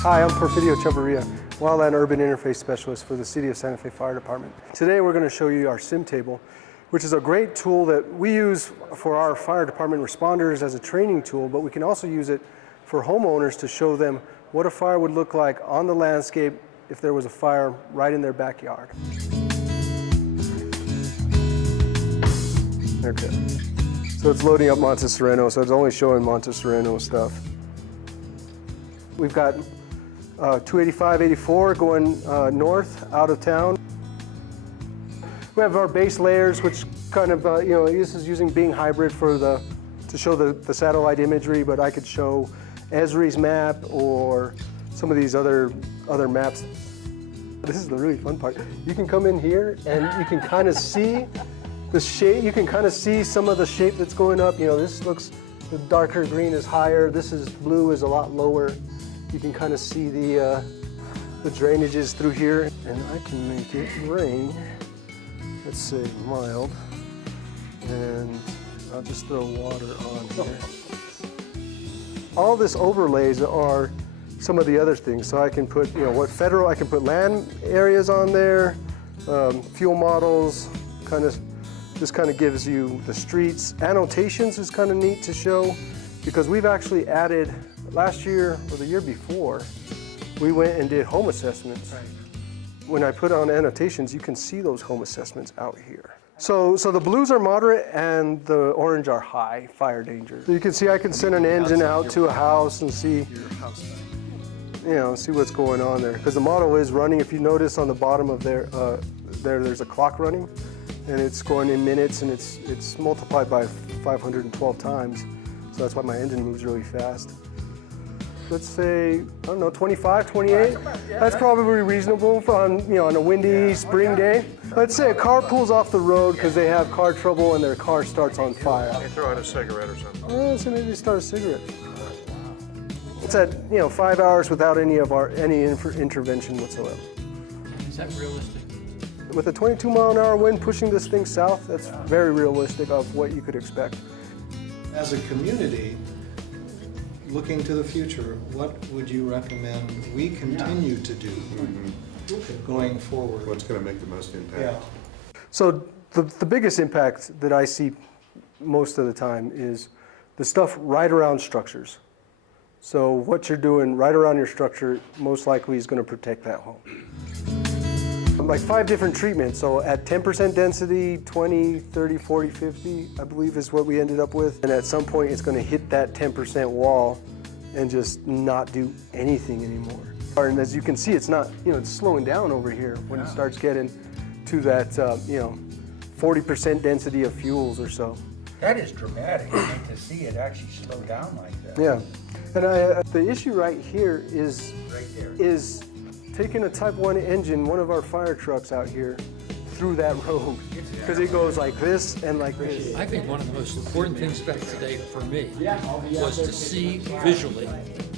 Hi, I'm Porfirio Chavarria, Wildland Urban Interface Specialist for the City of Santa Fe Fire Department. Today we're going to show you our Simtable, which is a great tool that we use for our fire department responders as a training tool, but we can also use it for homeowners to show them what a fire would look like on the landscape if there was a fire right in their backyard. Okay. So it's loading up Monte Sereno, so it's only showing Monte Sereno stuff. We've got 285-84 going north out of town. We have our base layers, which kind of, this is using Bing Hybrid to show the satellite imagery, but I could show Esri's map or some of these other maps. This is the really fun part. You can come in here and you can kind of see the shape. You can kind of see some of the shape that's going up. This looks, the darker green is higher. This is blue is a lot lower. You can kind of see the drainages through here. And I can make it rain. Let's say mild. And I'll just throw water on here. All this overlays are some of the other things. So I can put, I can put land areas on there, fuel models, this kind of gives you the streets. Annotations is kind of neat to show because we've actually added, last year or the year before, we went and did home assessments. Right. When I put on annotations, you can see those home assessments out here. So the blues are moderate and the orange are high fire danger. So you can see I can send an engine out to a house and see, see what's going on there. Because the model is running. If you notice on the bottom of there's a clock running, and it's going in minutes, and it's multiplied by 512 times. So that's why my engine moves really fast. Let's say, I don't know, 25, 28. That's probably reasonable on a windy spring day. Let's say a car pulls off the road because they have car trouble and their car starts on fire. They throw out a cigarette or something. Oh, so maybe they start a cigarette. It's at 5 hours without any intervention whatsoever. Is that realistic? With a 22-mile-an-hour wind pushing this thing south, that's very realistic of what you could expect. As a community, looking to the future, what would you recommend we continue to do going forward? What's going to make the most impact? Yeah. So the biggest impact that I see most of the time is the stuff right around structures. So what you're doing right around your structure most likely is going to protect that home. Like 5 different treatments. So at 10% density, 20, 30, 40, 50, I believe is what we ended up with. And at some point it's going to hit that 10% wall and just not do anything anymore. And as you can see, it's not, it's slowing down over here when it starts getting to that, 40% density of fuels or so. That is dramatic, to see it actually slow down like that. Yeah. And the issue right here is, taking a Type 1 engine, one of our fire trucks out here, through that road. Because it goes like this and like this. I think one of the most important things about today for me was to see visually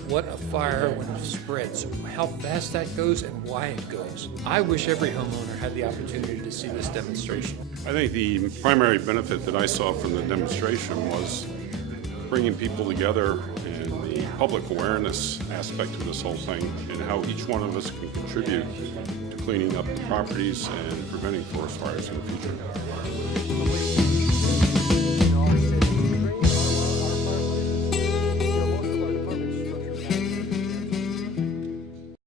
what a fire, when it spreads, how fast that goes and why it goes. I wish every homeowner had the opportunity to see this demonstration. I think the primary benefit that I saw from the demonstration was bringing people together and the public awareness aspect of this whole thing and how each one of us can contribute to cleaning up the properties and preventing forest fires in the future.